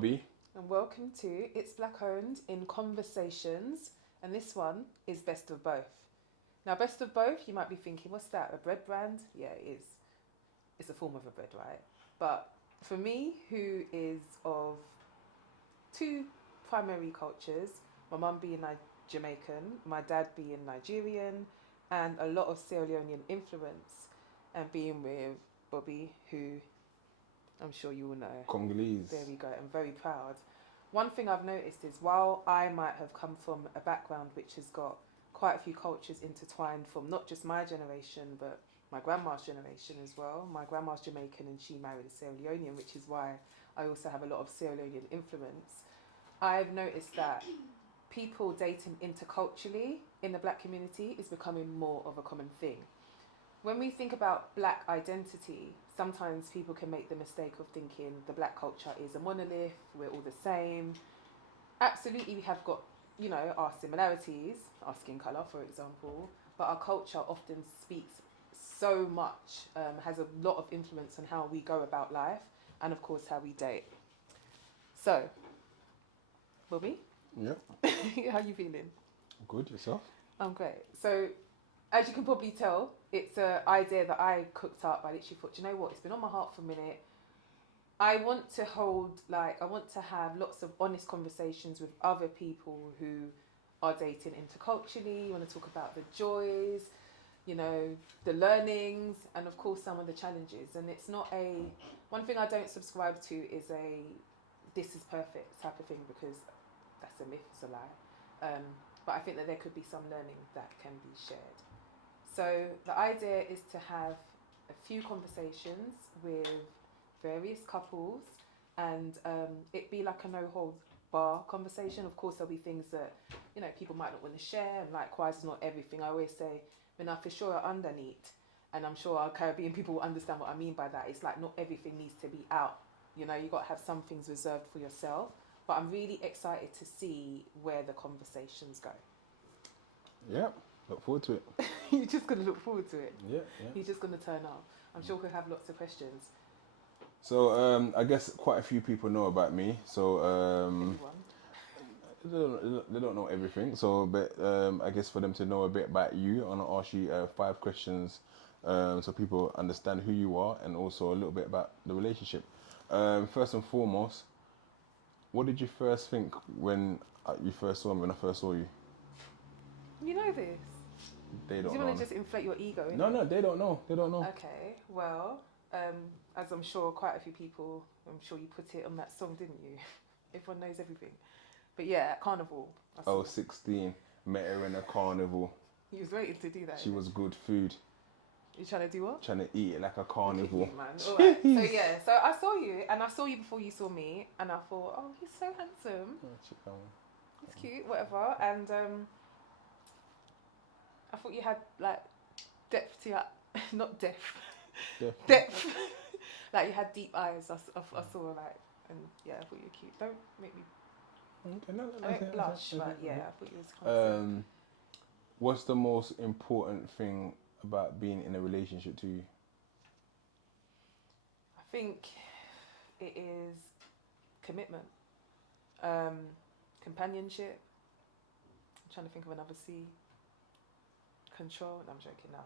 Bobby. And welcome to It's Black Owned in Conversations. And this one is Best of Both. Now, Best of Both, you might be thinking, what's that? A bread brand? Yeah, it is. It's a form of a bread, right? But for me, who is of two primary cultures, my mum being Jamaican, my dad being Nigerian, and a lot of Sierra Leonean influence, and being with Bobby, who I'm sure you all know. Congolese. There we go. I'm very proud. One thing I've noticed is while I might have come from a background which has got quite a few cultures intertwined from not just my generation, but my grandma's generation as well. My grandma's Jamaican and she married a Sierra Leonean, which is why I also have a lot of Sierra Leonean influence. I've noticed that people dating interculturally in the black community is becoming more of a common thing. When we think about black identity, sometimes people can make the mistake of thinking the black culture is a monolith, we're all the same. Absolutely, we have got, our similarities, our skin colour, for example, but our culture often speaks so much, has a lot of influence on how we go about life, and of course, how we date. So, Bobby? Yep. How you feeling? Good, yourself? I'm great. So, as you can probably tell, it's an idea that I cooked up. I literally thought, you know what, it's been on my heart for a minute. I want to have lots of honest conversations with other people who are dating interculturally. You want to talk about the joys, the learnings, and of course some of the challenges. And it's not one thing I don't subscribe to is this is perfect type of thing, because that's a myth, it's a lie. But I think that there could be some learning that can be shared. So the idea is to have a few conversations with various couples, and it be like a no-hold-bar conversation. Of course, there'll be things that people might not want to share, and likewise, it's not everything. I always say, for sure underneath, and I'm sure our Caribbean people will understand what I mean by that. It's like not everything needs to be out. You got to have some things reserved for yourself. But I'm really excited to see where the conversations go. Yeah. Look forward to it. You're just going to look forward to it? Yeah. You're just going to turn up. I'm sure we'll have lots of questions. So, I guess quite a few people know about me. So, they don't know everything. So, but I guess for them to know a bit about you, I want to ask you 5 questions so people understand who you are and also a little bit about the relationship. First and foremost, what did you first think when you first saw me, when I first saw you? You know this? They don't know. Do you want to just inflate your ego? No, they don't know. They don't know. Okay, well, as I'm sure quite a few people, I'm sure you put it on that song, didn't you? Everyone knows everything. But yeah, at Carnival. 16, met her in a carnival. You was waiting to do that. She was good food. You trying to do what? Trying to eat it like a carnival. You, man. All right. So yeah, so I saw you, and I saw you before you saw me, and I thought, oh, he's so handsome. He's cute, whatever. And I thought you had like depth to your, not depth. Depth. Like you had deep eyes. I saw like, and yeah, I thought you were cute. Don't make me. Okay, no, I don't blush, but yeah, I thought you was handsome. What's the most important thing about being in a relationship to you? I think it is commitment, companionship. I'm trying to think of another C. Control. No, I'm joking now.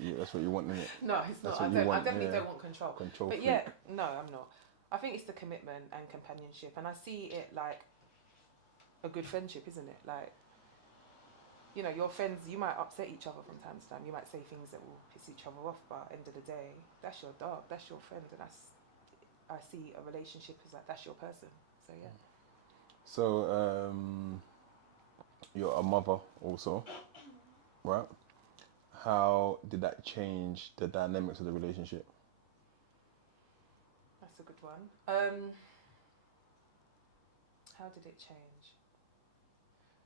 Yeah, that's what you want, isn't it? No, it's not. I definitely don't want control. But yeah, no, I'm not. I think it's the commitment and companionship, and I see it like a good friendship, isn't it? Like, your friends, you might upset each other from time to time. You might say things that will piss each other off, but at the end of the day, that's your dog, that's your friend, and I see a relationship as like that's your person. So yeah. So you're a mother also, right? How did that change the dynamics of the relationship? That's a good one. How did it change?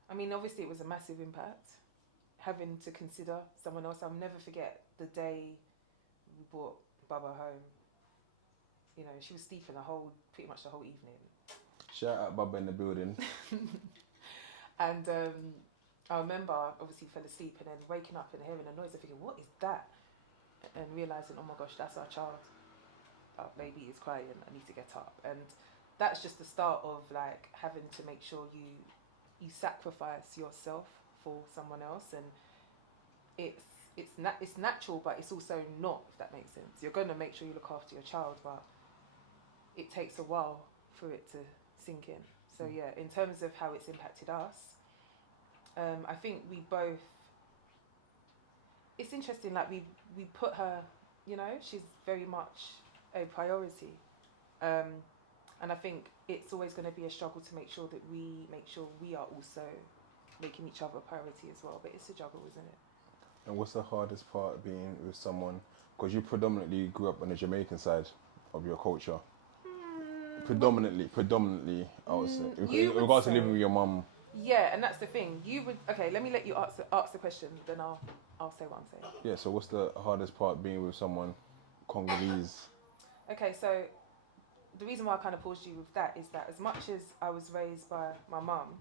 I mean, obviously it was a massive impact. Having to consider someone else. I'll never forget the day we brought Baba home. She was sleeping pretty much the whole evening. Shout out Baba in the building. And I remember obviously fell asleep and then waking up and hearing a noise and thinking, what is that? And realising, oh my gosh, that's our child. up, baby is crying, I need to get up. And that's just the start of like having to make sure you sacrifice yourself for someone else. And it's natural, but it's also not, if that makes sense. You're going to make sure you look after your child, but it takes a while for it to sink in. So yeah, in terms of how it's impacted us, I think we both, it's interesting, like we put her, you know, she's very much a priority. And I think it's always going to be a struggle to make sure we are also making each other a priority as well. But it's a juggle, isn't it? And what's the hardest part being with someone? Because you predominantly grew up on the Jamaican side of your culture. Predominantly, I would say. In regards to living with your mum. Yeah, and that's the thing. Let me let you ask the question, then I'll say what I'm saying. Yeah, so what's the hardest part being with someone Congolese? Okay, so the reason why I kind of paused you with that is that as much as I was raised by my mum,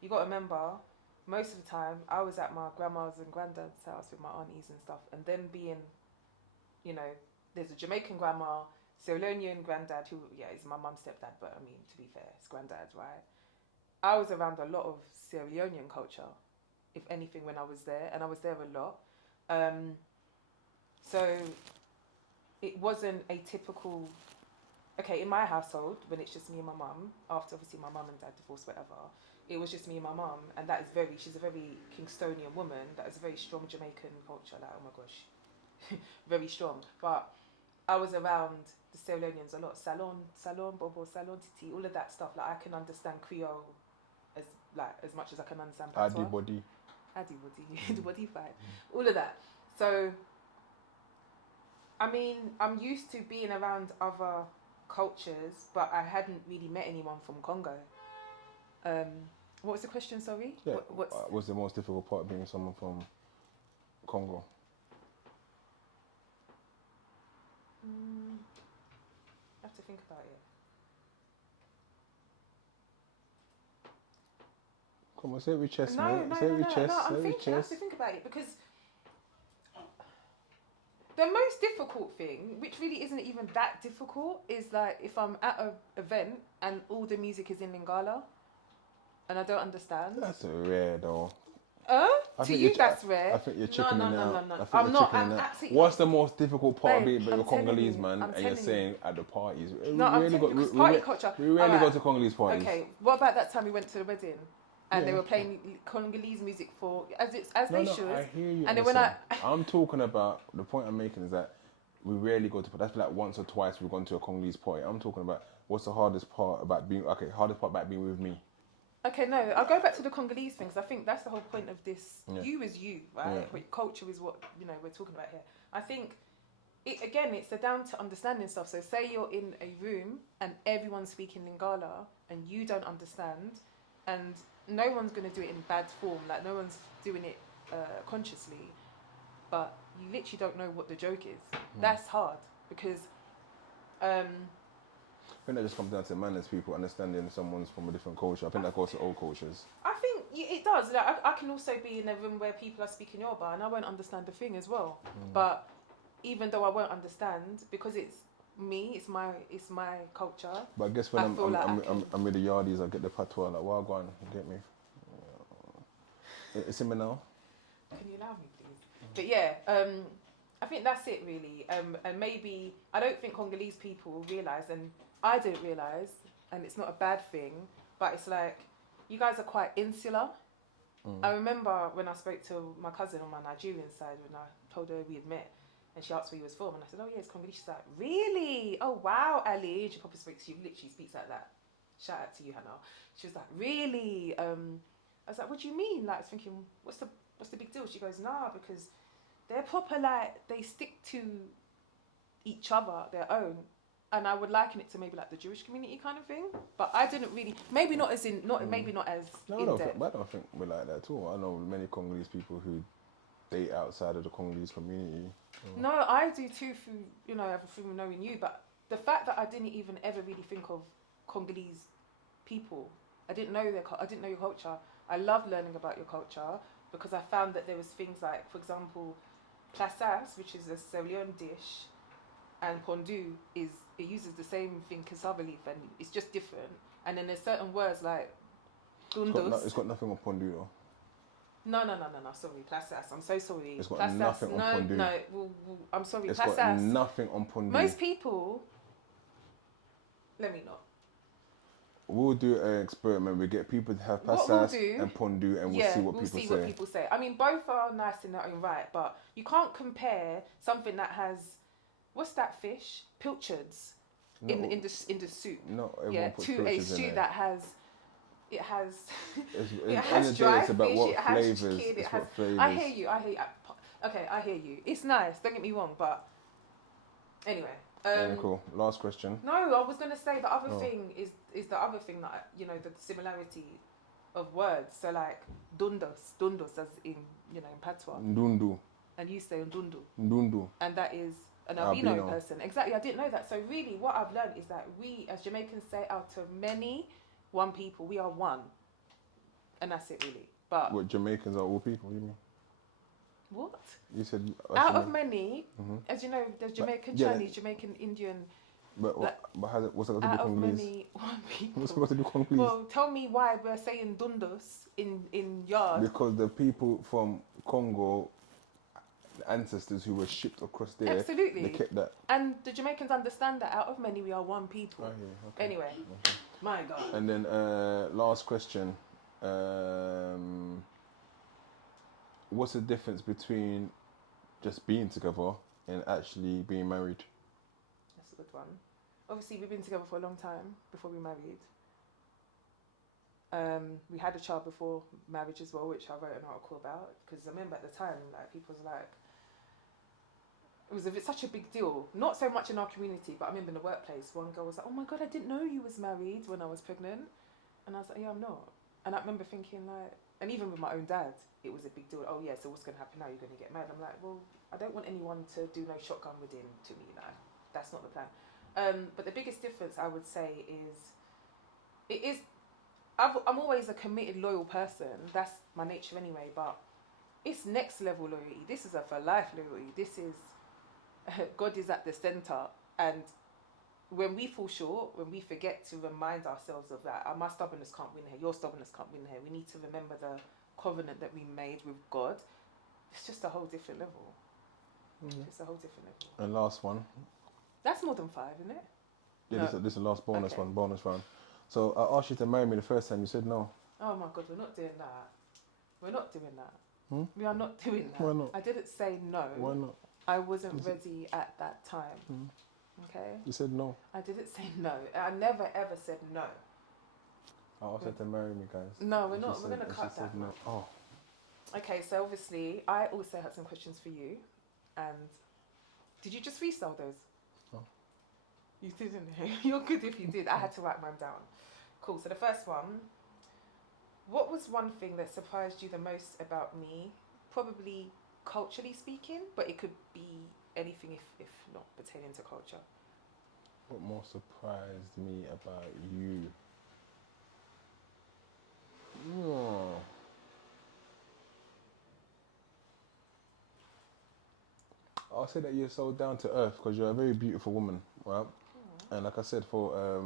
you got to remember, most of the time I was at my grandma's and granddad's house with my aunties and stuff, and then being, you know, there's a Jamaican grandma, Sierra Leonean granddad, who, is my mum's stepdad, but I mean, to be fair, it's granddad, right? I was around a lot of Sierra Leonean culture, if anything, when I was there, and I was there a lot. So it wasn't a typical, in my household, when it's just me and my mum, after obviously my mum and dad divorced, whatever, it was just me and my mum, and she's a very Kingstonian woman, that is a very strong Jamaican culture, like, oh my gosh, very strong. But I was around the Sierra Leoneans a lot, salon, bobo, salon, titi, all of that stuff. Like, I can understand Creole as much as I can understand patois. Adi body, fine. All of that. So, I mean, I'm used to being around other cultures, but I hadn't really met anyone from Congo. What was the question, sorry? Yeah, what's the most difficult part of being someone from Congo? I have to think about it. Come on, say it with chest, No, mate. I have to think about it, because the most difficult thing, which really isn't even that difficult, is like if I'm at an event and all the music is in Lingala and I don't understand. That's rare though. To you, that's rare. I think you're chickening out. No. I'm absolutely. What's the most difficult part of Babe, being a Congolese man? And you're saying at the parties. Party culture. We rarely go to Congolese parties. Okay, what about that time we went to the wedding and they were playing Congolese music for as they should. I hear you. And then when I'm talking about, the point I'm making is that we rarely go to. That's like once or twice we've gone to a Congolese party. I'm talking about what's the hardest part about being. Okay, hardest part about being with me. Okay, no, I'll go back to the Congolese thing, because I think that's the whole point of this. Yeah. You is you, right? Yeah. Culture is what, we're talking about here. I think, it's down to understanding stuff. So say you're in a room and everyone's speaking Lingala and you don't understand, and no one's going to do it in bad form, like no one's doing it consciously, but you literally don't know what the joke is. That's hard, because... I think that just comes down to manners, people understanding someone's from a different culture. I think that goes to all cultures. I think it does. Like, I can also be in a room where people are speaking Yoruba and I won't understand the thing as well. But even though I won't understand, because it's me, it's my culture. But I guess when I'm with the yardies, I get the patois, like, wagwan, you get me? It's in me now. Can you allow me, please? But yeah, I think that's it really. And maybe, I don't think Congolese people realise, and I didn't realise, and it's not a bad thing, but it's like, you guys are quite insular. I remember when I spoke to my cousin on my Nigerian side, when I told her we had met, and she asked where he was from, and I said, oh yeah, it's Congolese. She's like, really? Oh wow, Ali. And she literally speaks like that. Shout out to you, Hannah. She was like, really? I was like, what do you mean? Like, I was thinking, what's the big deal? She goes, nah, because they're proper, like, they stick to each other, their own. And I would liken it to maybe like the Jewish community kind of thing, but I didn't really. Maybe not as in maybe not as in depth. I don't think we're like that at all. I know many Congolese people who date outside of the Congolese community. No, I do too through through knowing you. But the fact that I didn't even ever really think of Congolese people, I didn't know your culture. I loved learning about your culture because I found that there was things like, for example, plaças, which is a Sierra Leone dish. and pondu it uses the same thing cassava leaf, and it's just different. And then there's certain words like dundus. It's got nothing on pondu though. No. Sorry, plasas. I'm so sorry. It's got Plasas. nothing on pondu. No. I'm sorry. It's Plasas. got nothing on pondu. Most people. Let me not. We'll do an experiment. We get people to have What we'll pasas do- and pondu, and we'll see what people say. I mean, both are nice in their own right, but you can't compare something that has what's that fish? Pilchards in the soup. No, everyone Yeah, puts to a pilchards in stew there. that has. It has. It has dry it's about fish. what It has flavors. chicken. It's what flavors. I hear you. Okay, I hear you. It's nice. Don't get me wrong, but anyway. Yeah, cool. Last question. No, I was gonna say the other thing is the other thing that the similarity of words. So like dundos as in in patois, Ndundu. and you say ndundu, Ndundu. and that is an albino person. Exactly, I didn't know that. So really, what I've learned is that we as Jamaicans say, out of many, one people, we are one, and that's it really. But What, Jamaicans are all people? What do you mean? what? You said Out of many, Mhm. as you know, there's Jamaican yeah. Chinese, Jamaican Indian. But what's that got to do Out with of Congolese? many, one people. What's that got to do with Congolese? Well, tell me why we're saying dundos in yard. Because the people from Congo, the ancestors who were shipped across there, Absolutely. they kept that. And the Jamaicans understand that out of many we are one people. Okay. Anyway, Okay. my God. And then last question. What's the difference between just being together and actually being married? That's a good one. Obviously, we've been together for a long time before we married. We had a child before marriage as well, which I wrote an article about, because I remember at the time, like, people was like, it was such a big deal. Not so much in our community, but I remember in the workplace, one girl was like, "Oh my God, I didn't know you was married when I was pregnant," and I was like, "Yeah, I'm not." And I remember thinking like, and even with my own dad, it was a big deal. Oh yeah, so what's going to happen now? You're going to get married. I'm like, well, I don't want anyone to do no shotgun wedding to me. Like, that's not the plan. But the biggest difference I would say is, I'm always a committed, loyal person. That's my nature anyway. But it's next level loyalty. This is a for life loyalty. This is God is at the center, and when we fall short, when we forget to remind ourselves of that, my stubbornness can't win here. Your stubbornness can't win here. We need to remember the covenant that we made with God. It's just a whole different level. It's a whole different level. And last one. That's more than 5, isn't it? Yeah, No. this is the last bonus Okay. one, bonus round. So I asked you to marry me the first time. You said no. Oh my God, we're not doing that. We're not doing that. Hmm? We are not doing that. Why not? I didn't say no. Why not? I wasn't ready at that time. Hmm. Okay? You said no. I didn't say no. I never ever said no. I asked her to marry me, guys. No, we're And not. she We're said- going to and she cut said that. no. Oh. Okay, so obviously, I also had some questions for you. And did you just freestyle those? No. You didn't. You're good if you did. I had to write mine down. Cool. So the first one. What was one thing that surprised you the most about me? Probably culturally speaking, but it could be anything if not pertaining to culture. What more surprised me about you? Oh. I'll say that you're so down to earth because you're a very beautiful woman, right? And like I said, for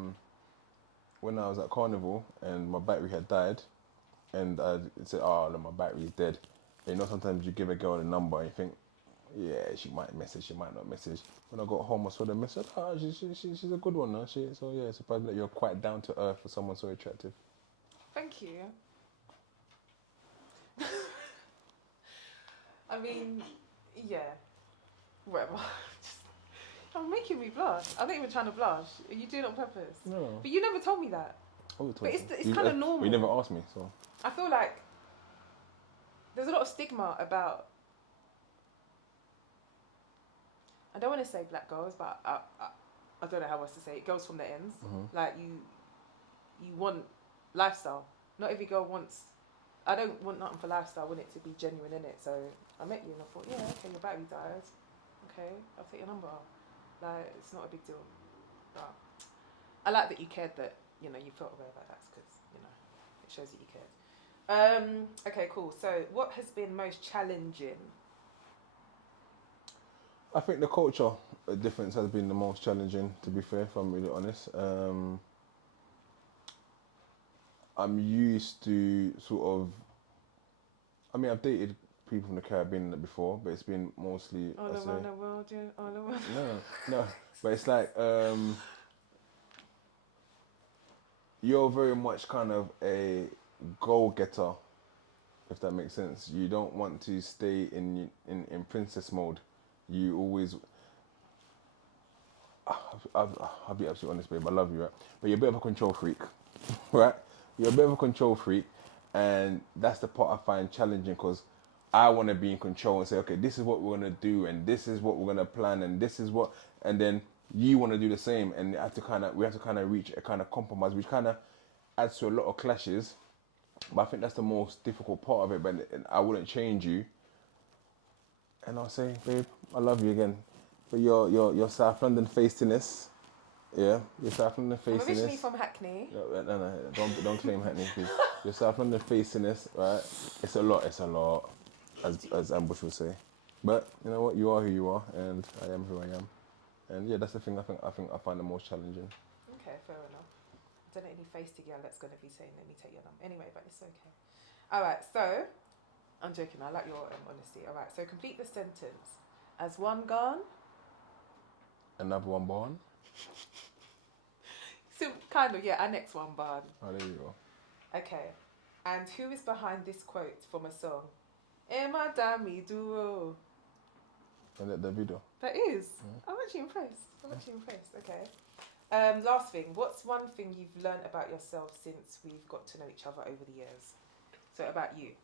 when I was at Carnival and my battery had died, and I said, "Oh, look, my battery's dead." And sometimes you give a girl a number and you think, "Yeah, she might message, she might not message." When I got home, I saw the message. "Oh, she's a good one, huh?" So yeah, surprised that you're quite down to earth for someone so attractive. Thank you. I mean, yeah. Whatever. I'm making me blush. I'm not even trying to blush. Are you doing it on purpose? No. But you never told me that. But it's kind of normal. You never asked me, so. I feel like there's a lot of stigma about, I don't want to say black girls, but I don't know how else to say it. Girls from the ends. Mm-hmm. Like you want lifestyle. Not every girl wants. I don't want nothing for lifestyle. I want it to be genuine in it. So I met you and I thought, yeah, okay, your battery died. Okay, I'll take your number. Like, it's not a big deal. But I like that you cared, that you felt aware about that, because it shows that you cared. Okay, cool. So what has been most challenging? I think the culture difference has been the most challenging, to be fair, if I'm really honest. I'm used to sort of, I mean, I've dated people from the Caribbean before, but it's been mostly, All I say, around the world, yeah, all around. no, but it's like, you're very much kind of a goal-getter, if that makes sense. You don't want to stay in princess mode. You always, I'll be absolutely honest, babe. I love you, right? But you're a bit of a control freak, right? You're a bit of a control freak, and that's the part I find challenging because I want to be in control and say, okay, this is what we're gonna do, and this is what we're gonna plan, and this is what, and then you want to do the same, and we have to kind of reach a kind of compromise, which kind of adds to a lot of clashes. But I think that's the most difficult part of it. But I wouldn't change you, and I'll say, babe, I love you again. But your South London faciness, yeah, your South London I'm originally faciness. from Hackney. No, don't claim Hackney, please. Your South London faciness, right? It's a lot, as Ambush would say. But you know what? You are who you are, and I am who I am. And yeah, that's the thing. I find the most challenging. Okay, fair enough. I don't know any face to girl that's going to be saying, let me take your number. Anyway, but it's okay. All right, so, I'm joking. I like your honesty. All right, so complete the sentence. As one gone. Another one born. So, kind of, yeah, annex one barn. Oh, there you go. Okay. And who is behind this quote from a song? Emma Dami Duro. And the video. That is. I'm actually impressed. Okay. Last thing. What's one thing you've learned about yourself since we've got to know each other over the years? So about you.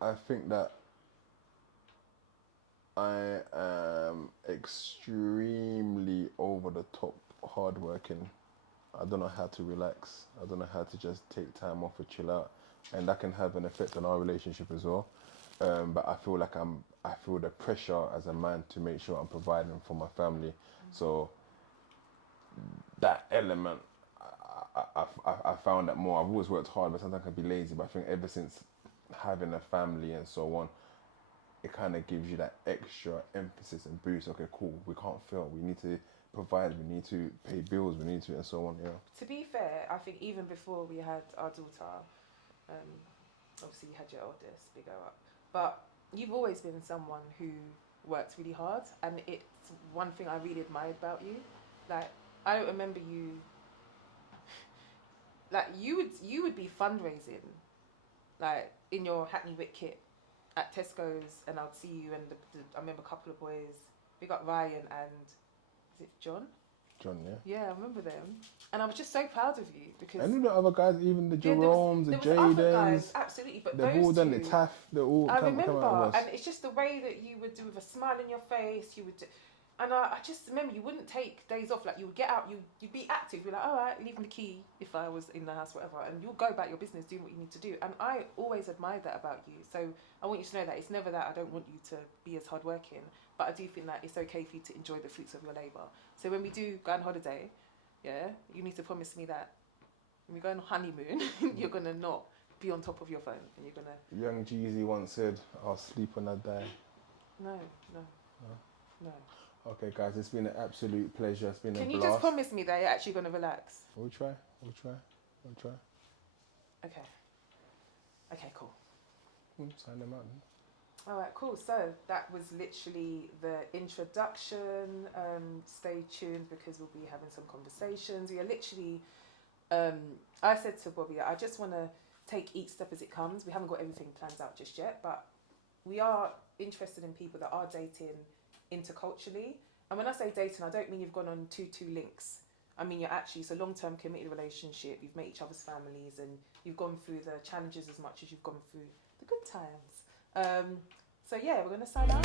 I think that I am extremely over the top hardworking. I don't know how to relax. I don't know how to just take time off or chill out, and that can have an effect on our relationship as well. But I feel like I feel the pressure as a man to make sure I'm providing for my family. So that element, I found that more. I've always worked hard, but sometimes I can be lazy. But I think ever since having a family and so on, it kind of gives you that extra emphasis and boost. Okay, cool. We can't fail. We need to provide. We need to pay bills. We need to, and so on. Yeah. To be fair, I think even before we had our daughter, obviously you had your oldest, big O up, but you've always been someone who works really hard, and it's one thing I really admired about you. Like, I don't remember you. Like, you would be fundraising, like in your Hackney Wick kit at Tesco's, and I'd see you and I remember a couple of boys. We got Ryan and is it John? John, yeah. Yeah, I remember them, and I was just so proud of you because. I knew the other guys, even the Jeromes, there the was other Jadens. guys, absolutely, but they've those all done two, it. Taff, they're all. I come remember, out and it's just the way that you would do with a smile on your face. You would, and I just remember you wouldn't take days off. Like, you would get out, you'd be active. You'd be like, all right, leave me the key if I was in the house, whatever, and you'll go about your business, doing what you need to do. And I always admired that about you. So I want you to know that it's never that I don't want you to be as hardworking, but I do think that it's okay for you to enjoy the fruits of your labour. So when we do go on holiday, yeah, you need to promise me that when we go on honeymoon, you're gonna not be on top of your phone, and you're gonna. Young Jeezy once said, "I'll sleep when I die." No. Okay, guys, it's been an absolute pleasure. It's been a blast. Can you just promise me that you're actually gonna relax? We'll try. Okay, cool. Sign them out. All right, cool. So that was literally the introduction. Stay tuned because we'll be having some conversations. We are literally. I said to Bobby, I just want to take each step as it comes. We haven't got everything planned out just yet, but we are interested in people that are dating interculturally. And when I say dating, I don't mean you've gone on two links. I mean, it's a long-term committed relationship. You've met each other's families and you've gone through the challenges as much as you've gone through the good times. So yeah, we're going to sign out.